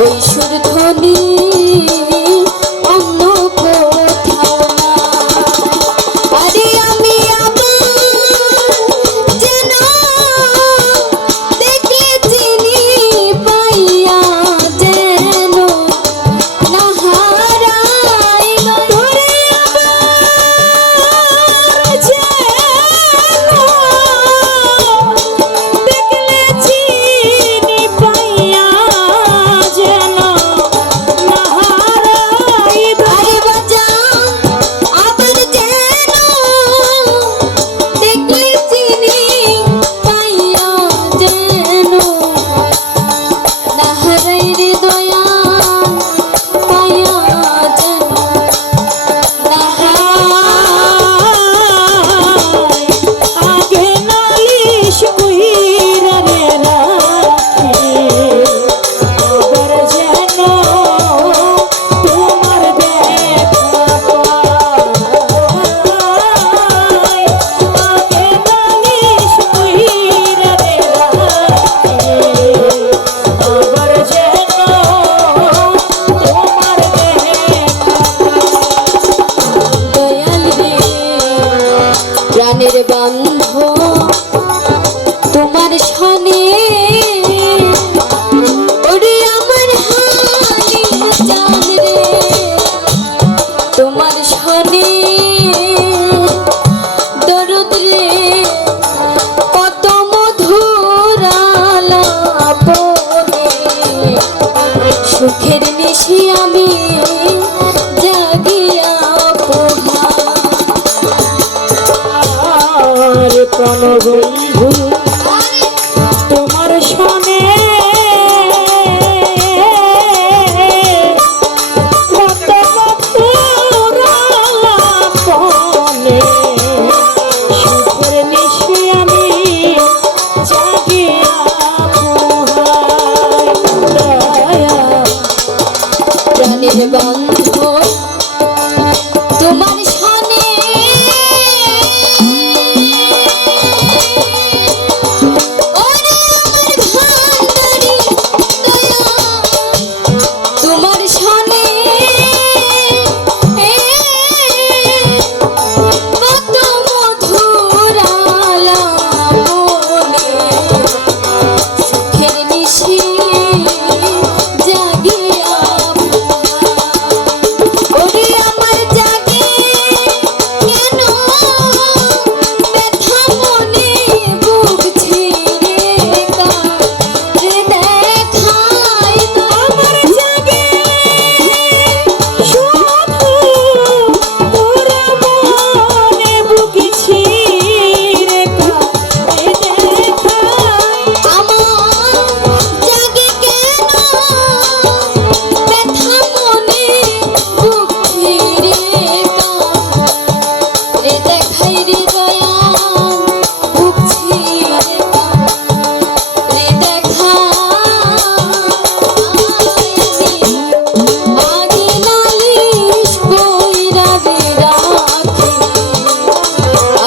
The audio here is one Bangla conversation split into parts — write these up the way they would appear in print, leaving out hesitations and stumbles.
ওই সুরধ্বনি অন্য কোথাও না। আরে আমি আবার যেন দেখলে চিনি পাইয়া যেন না হারাইল ধরে আবার যেন দেখলে চিনি পাইয়া যেন না হারাইল। আরে বাজা আবার যেন দেখলে চিনি পাইয়া যেন না হারাই রে দয়া পাইয়া যেন না হারাই। আগে নালিশ কইরা রে রাখি আবার যেন তোমার দেখা পাই। আগে নালিশ কইরা রে রাখি আবার যেন তোমার দেখা দয়াল রে প্রাণের বান্ধব তোমার সনে ওরে আমার হানি চাঁদ রে তোমার সনে দরদ রে কত মধুর আলাপনে সুখের নিশি আমি জাগিয়া পোহা। আর প্রাণবন্ধু তোমার সনে কত মধুর আলাপনে সুখের নিশি আমি জাগিয়া পোহাই। দয়া প্রাণের বান্ধব তোমার সনে ওরে আমার ভান্ডারি দয়া তোমার সনে কত মধুর আলাপনে সুখের নিশি জাগিয়া ওরে আমার জাগে কেন ব্যথা মনে বুক ছিঁড়ে কাঁদে দেখাই তো আমার জাগে শুধু তোর মনে বুক ছিঁড়ে কাঁদে দেখাই। আমার জাগে কেন ব্যথা মনে বুক ছিঁড়ে কাঁদে দেখাই রে দয়া বুক ছিঁড়ে কাঁদে দেখাই। আগে নালিশ কইরা রে রাখি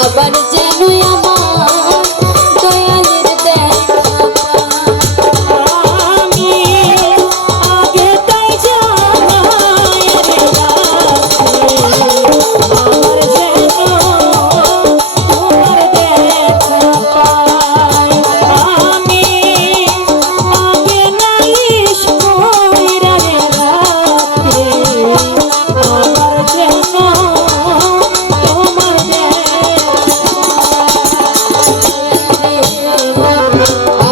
আবার যেন আমার দয়ালের দেখা আমি আগে তাই জানাই রে রাখি আমার যেন তোমার দেখা পাই। আমি আগে নালিশ কইরা রে রাখি আমার যেন তোমার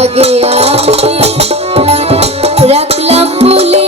আগে আমি রাখলাম বলে